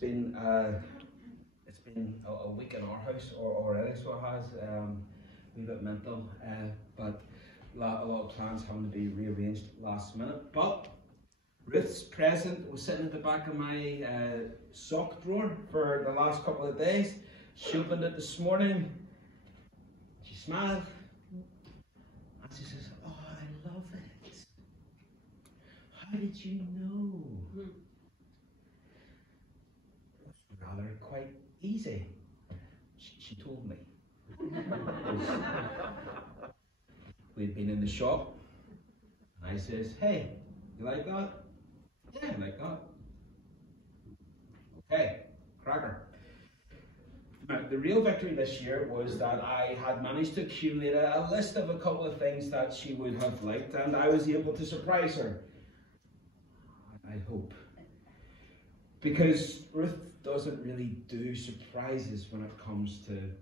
been a week in our house already, so it has a wee bit mental, but a lot of plans having to be rearranged last minute. But Ruth's present was sitting at the back of my sock drawer for the last couple of days. She opened it this morning, she smiled, and she says, "Oh, I love it. How did you know?" It's rather quite easy. She told me. We'd been in the shop, and I says, "Hey, you like that?" "Yeah, I like that." "Okay, cracker." Now, the real victory this year was that I had managed to accumulate a list of a couple of things that she would have liked, and I was able to surprise her. I hope. Because Ruth doesn't really do surprises when it comes to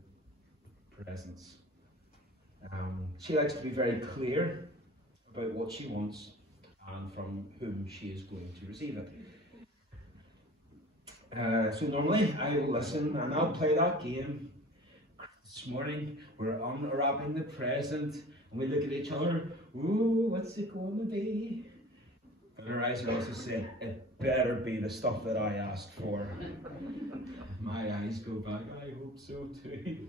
presents. She likes to be very clear about what she wants and from whom she is going to receive it. So normally I will listen and I'll play that game. This morning we're unwrapping the present and we look at each other. "Ooh, what's it going to be?" And her eyes are also saying, "It better be the stuff that I asked for." My eyes go back, "I hope so too."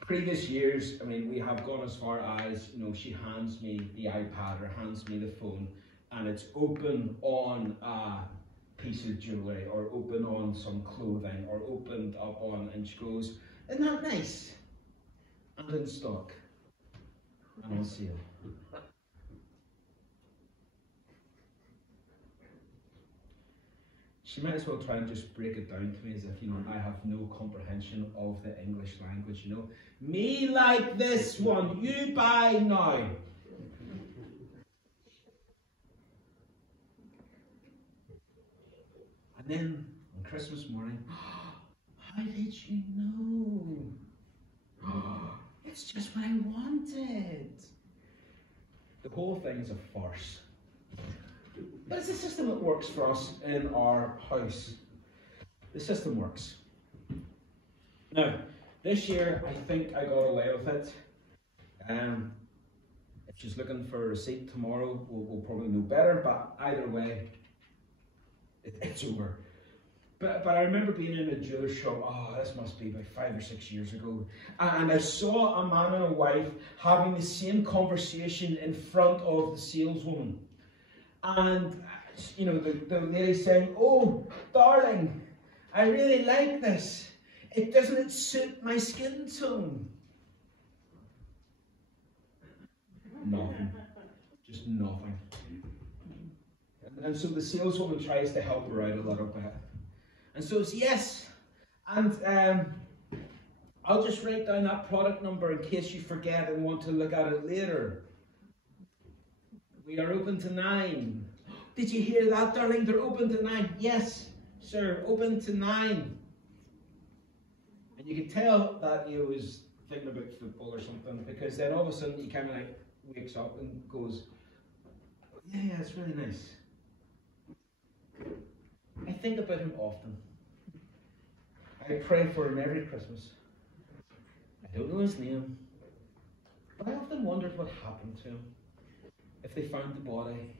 Previous years, I mean, we have gone as far as, she hands me the iPad or hands me the phone, and it's open on a piece of jewellery, or open on some clothing, or opened up on, and she goes, "Isn't that nice? And in stock, and on sale." She might as well try and just break it down to me as if, I have no comprehension of the English language, "Me like this one, you buy now." And then on Christmas morning, "How did you know?" "It's just what I wanted." The whole thing is a farce. But it's a system that works for us in our house. The system works. Now, this year, I think I got away with it. If she's looking for a receipt tomorrow, we'll probably know better, but either way, it's over. But I remember being in a jeweller's shop, this must be about 5 or 6 years ago, and I saw a man and a wife having the same conversation in front of the saleswoman. And, the lady saying, "Oh, darling, I really like this. Doesn't it suit my skin tone?" Nothing. Just nothing. And so the saleswoman tries to help her out a little bit. And so it's, "Yes, and I'll just write down that product number in case you forget and want to look at it later. We are open to 9. Did you hear that, darling? They're open to 9. Yes, sir, open to 9. And you could tell that he was thinking about football or something, because then all of a sudden he kind of wakes up and goes, yeah, it's really nice. I think about him often. I pray for him every Christmas. I don't know his name, but I often wondered what happened to him, if they found the body.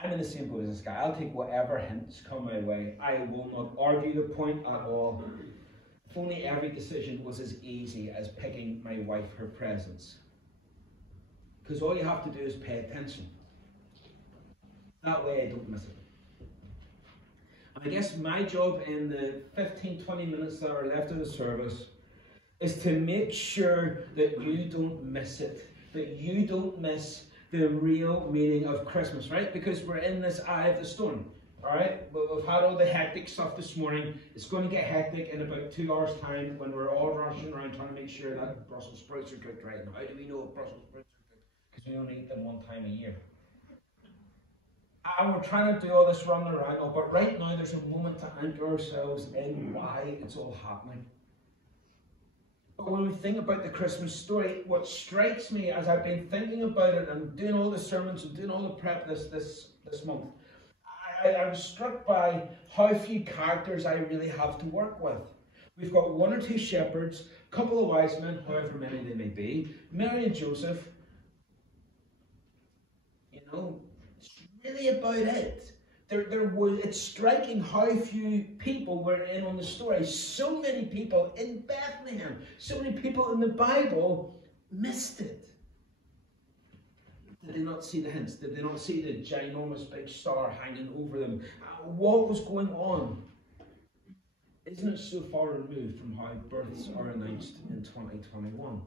I'm in the same boat as this guy. I'll take whatever hints come my way. I will not argue the point at all. If only every decision was as easy as picking my wife her presents. Because all you have to do is pay attention. That way I don't miss it. And I guess my job in the 15-20 minutes that are left of the service is to make sure that you don't miss it, that you don't miss the real meaning of Christmas, right? Because we're in this eye of the storm, all right? We've had all the hectic stuff this morning. It's going to get hectic in about 2 hours' time when we're all rushing around trying to make sure that Brussels sprouts are cooked right. And how do we know if Brussels sprouts are cooked? Because we only eat them one time a year. And we're trying to do all this running around, but right now there's a moment to anchor ourselves in why it's all happening. But when we think about the Christmas story, what strikes me as I've been thinking about it and doing all the sermons and doing all the prep this month, I was struck by how few characters I really have to work with. We've got one or two shepherds, a couple of wise men, however many they may be, Mary and Joseph. You know, it's really about it. It's striking how few people were in on the story. So many people in Bethlehem, so many people in the Bible missed it. Did they not see the hints? Did they not see the ginormous big star hanging over them? What was going on? Isn't it so far removed from how births are announced in 2021?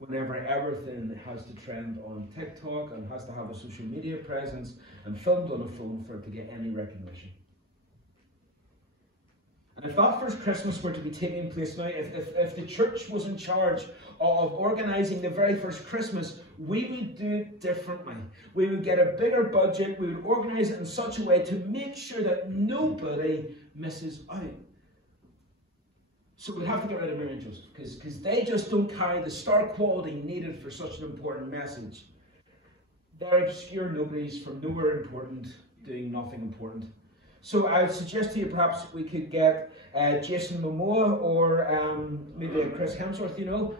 Whenever everything has to trend on TikTok and has to have a social media presence and filmed on a phone for it to get any recognition. And if that first Christmas were to be taking place now, if the church was in charge of organising the very first Christmas, we would do it differently. We would get a bigger budget, we would organise it in such a way to make sure that nobody misses out. So we have to get rid of Mary and Joseph, because they just don't carry the star quality needed for such an important message. They're obscure nobodies from nowhere important, doing nothing important. So I would suggest to you perhaps we could get Jason Momoa or maybe Chris Hemsworth, you know.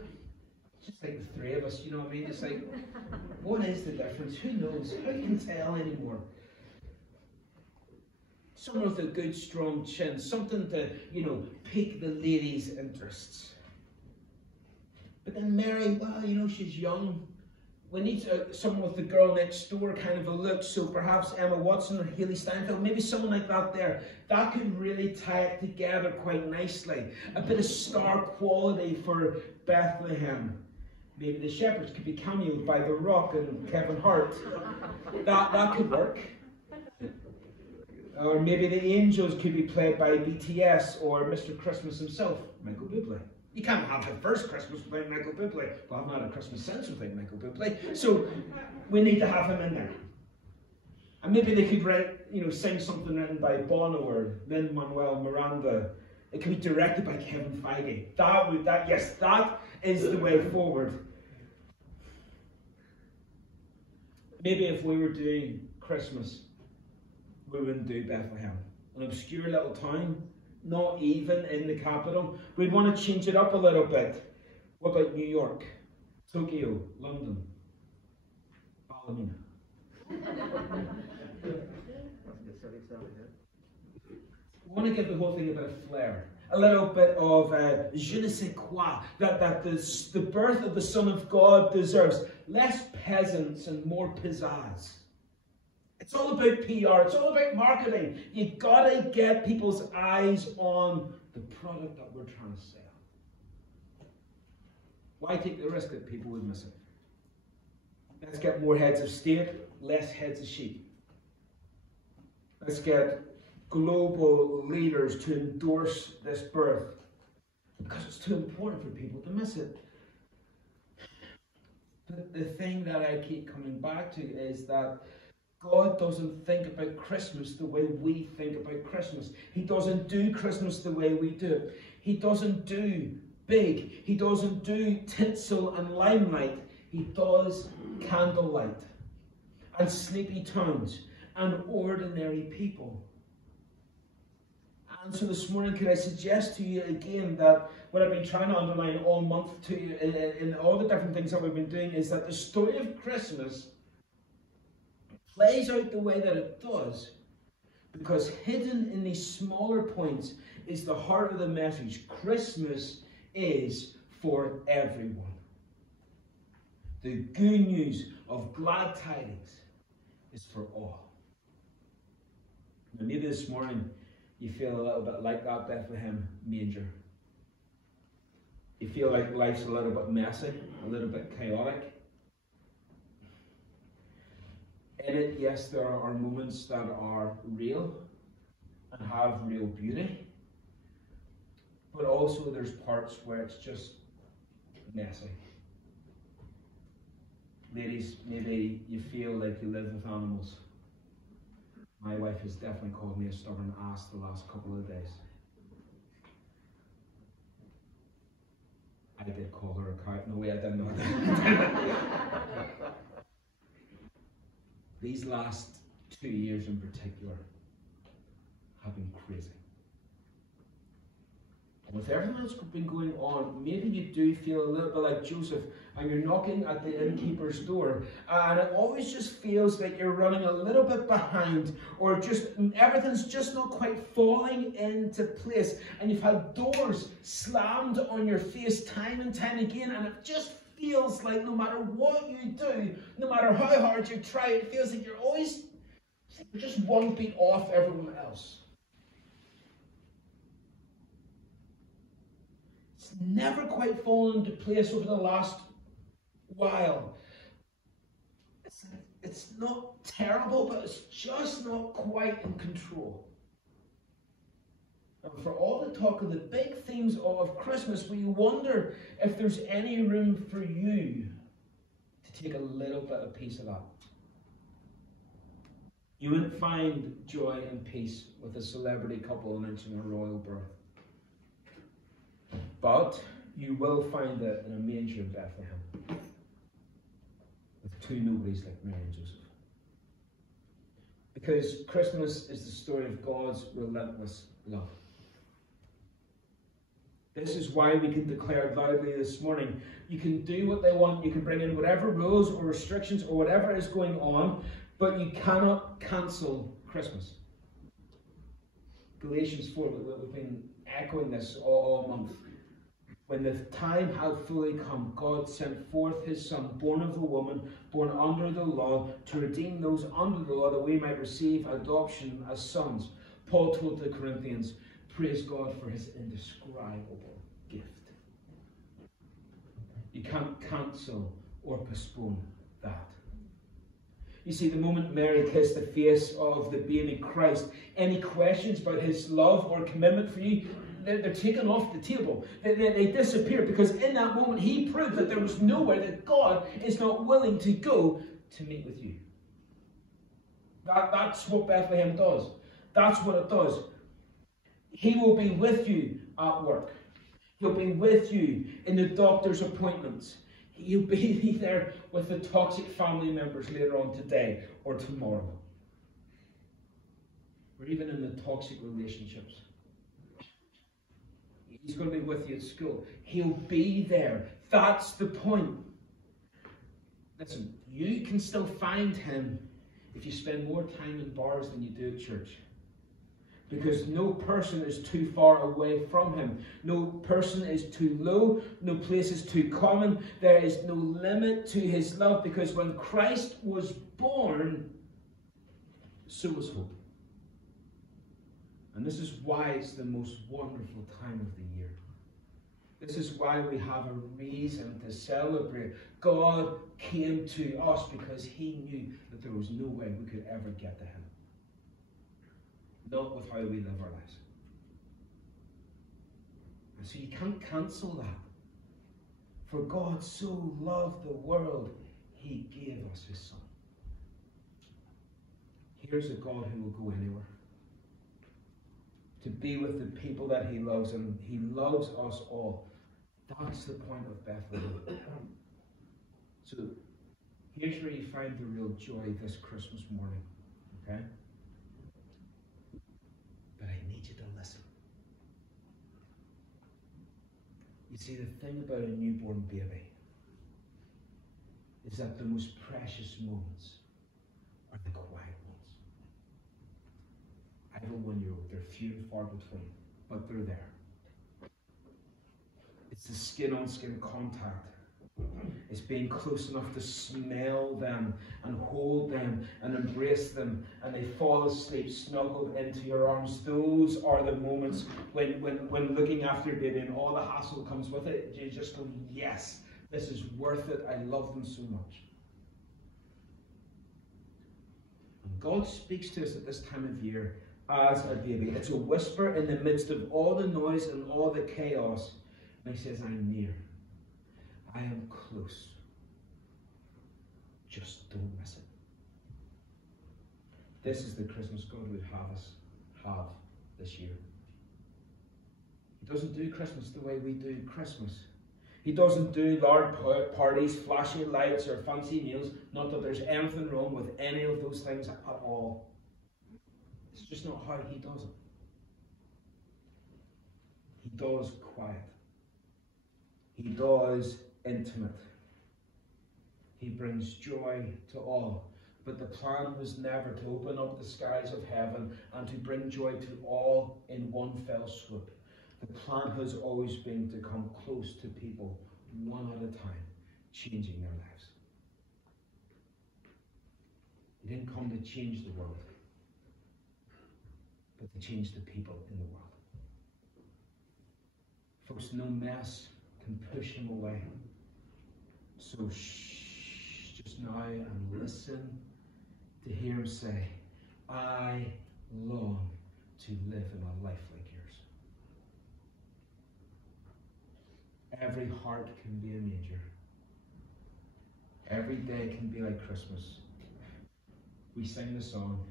Just like the three of us, you know what I mean? It's like, what is the difference? Who knows? Who can tell anymore? Someone with a good, strong chin, something to, you know, pique the ladies' interests. But then Mary, well, you know, she's young. We need someone with the girl next door kind of a look, so perhaps Emma Watson or Hailee Steinfeld, maybe someone like that there. That could really tie it together quite nicely. A bit of star quality for Bethlehem. Maybe the shepherds could be cameoed by The Rock and Kevin Hart. That could work. Or maybe the angels could be played by BTS or Mr. Christmas himself, Michael Bublé. You can't have the first Christmas without Michael Bublé. Well, I've not had a Christmas since without Michael Bublé. So we need to have him in there. And maybe they could write, you know, sing something written by Bono or Lin-Manuel Miranda. It could be directed by Kevin Feige. Yes, that is the way forward. Maybe if we were doing Christmas, we wouldn't do Bethlehem. An obscure little town, not even in the capital. We'd want to change it up a little bit. What about New York, Tokyo, London, Ballymena? We want to give the whole thing a bit of flair. A little bit of je ne sais quoi, that the birth of the Son of God deserves. Less peasants and more pizzazz. It's all about PR, it's all about marketing. You've got to get people's eyes on the product that we're trying to sell. Why take the risk that people would miss it? Let's get more heads of state, less heads of sheep. Let's get global leaders to endorse this birth, because it's too important for people to miss it. But the thing that I keep coming back to is that God doesn't think about Christmas the way we think about Christmas. He doesn't do Christmas the way we do it. He doesn't do big. He doesn't do tinsel and limelight. He does candlelight and sleepy towns and ordinary people. And so this morning, could I suggest to you again that what I've been trying to underline all month to you in all the different things that we've been doing is that the story of Christmas plays out the way that it does because hidden in these smaller points is the heart of the message. Christmas is for everyone. The good news of glad tidings is for all. Now maybe this morning you feel a little bit like that Bethlehem manger. You feel like life's a little bit messy, a little bit chaotic. In it, yes, there are moments that are real and have real beauty, but also there's parts where it's just messy. Ladies, maybe you feel like you live with animals. My wife has definitely called me a stubborn ass the last couple of days. I did call her a cow. No way, I didn't know. These last 2 years in particular have been crazy. And with everything that's been going on, maybe you do feel a little bit like Joseph, and you're knocking at the innkeeper's door, and it always just feels like you're running a little bit behind, or just everything's just not quite falling into place, and you've had doors slammed on your face time and time again, and it just feels like no matter what you do, no matter how hard you try, it feels like you're just one beat off everyone else. It's never quite fallen into place over the last while. It's not terrible, but it's just not quite in control. And for all the talk of the big themes of Christmas, we wonder if there's any room for you to take a little bit of piece of that. You wouldn't find joy and peace with a celebrity couple announcing a royal birth. But you will find it in a manger in Bethlehem, with two nobodies like Mary and Joseph. Because Christmas is the story of God's relentless love. This is why we can declare loudly this morning, you can do what they want, you can bring in whatever rules or restrictions or whatever is going on, but you cannot cancel Christmas. Galatians 4, we've been echoing this all month. When the time had fully come, God sent forth his Son, born of a woman, born under the law, to redeem those under the law, that we might receive adoption as sons. Paul told the Corinthians, praise God for his indescribable gift. You can't cancel or postpone that. You see, the moment Mary kissed the face of the baby Christ, any questions about his love or commitment for you, they're taken off the table. They disappear, because in that moment he proved that there was nowhere that God is not willing to go to meet with you. That's what Bethlehem does. That's what it does. He will be with you at work. He'll be with you in the doctor's appointments. He'll be there with the toxic family members later on today or tomorrow. Or even in the toxic relationships. He's going to be with you at school. He'll be there. That's the point. Listen, you can still find him if you spend more time in bars than you do at church. Because no person is too far away from him. No person is too low. No place is too common. There is no limit to his love, because when Christ was born, so was hope. And this is why it's the most wonderful time of the year. This is why we have a reason to celebrate. God came to us because he knew that there was no way we could ever get to him. Not with how we live our lives. And so you can't cancel that. For God so loved the world, he gave us his Son. Here's a God who will go anywhere to be with the people that he loves, and he loves us all. That's the point of Bethlehem. So here's where you find the real joy this Christmas morning. Okay? But I need you to listen. You see, the thing about a newborn baby is that the most precious moments are the quiet ones. I have a 1-year-old. They're few and far between, but they're there. It's the skin-on-skin contact. It's being close enough to smell them and hold them and embrace them, and they fall asleep snuggled into your arms. Those are the moments when looking after your baby and all the hassle comes with it, you just go, yes, this is worth it. I love them so much. And God speaks to us at this time of year as a baby. It's a whisper in the midst of all the noise and all the chaos. And he says, I'm near. I am close. Just don't miss it. This is the Christmas God would have us have this year. He doesn't do Christmas the way we do Christmas. He doesn't do large parties, flashy lights, or fancy meals. Not that there's anything wrong with any of those things at all. It's just not how he does it. He does quiet. He does intimate. He brings joy to all. But the plan was never to open up the skies of heaven and to bring joy to all in one fell swoop. The plan has always been to come close to people, one at a time, changing their lives. He didn't come to change the world, but to change the people in the world. Folks, no mess can push him away. So shh, just now and listen to hear him say, I long to live in a life like yours. Every heart can be a manger. Every day can be like Christmas. We sing the song,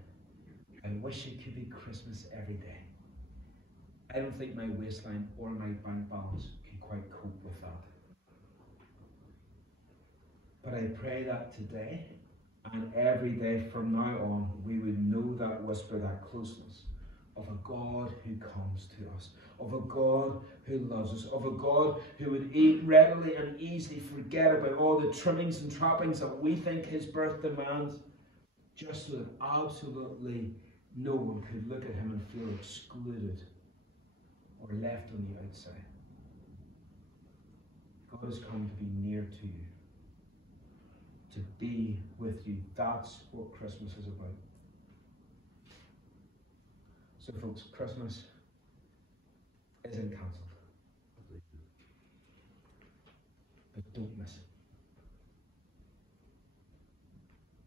I wish it could be Christmas every day. I don't think my waistline or my bank balance could quite cope with that. But I pray that today and every day from now on, we would know that whisper, that closeness of a God who comes to us, of a God who loves us, of a God who would readily and easily forget about all the trimmings and trappings that we think his birth demands, just so that absolutely no one could look at him and feel excluded or left on the outside. God has come to be near to you, to be with you. That's what Christmas is about. So folks, Christmas isn't cancelled. But don't miss it.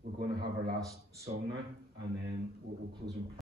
We're going to have our last song now, and then we'll close in prayer.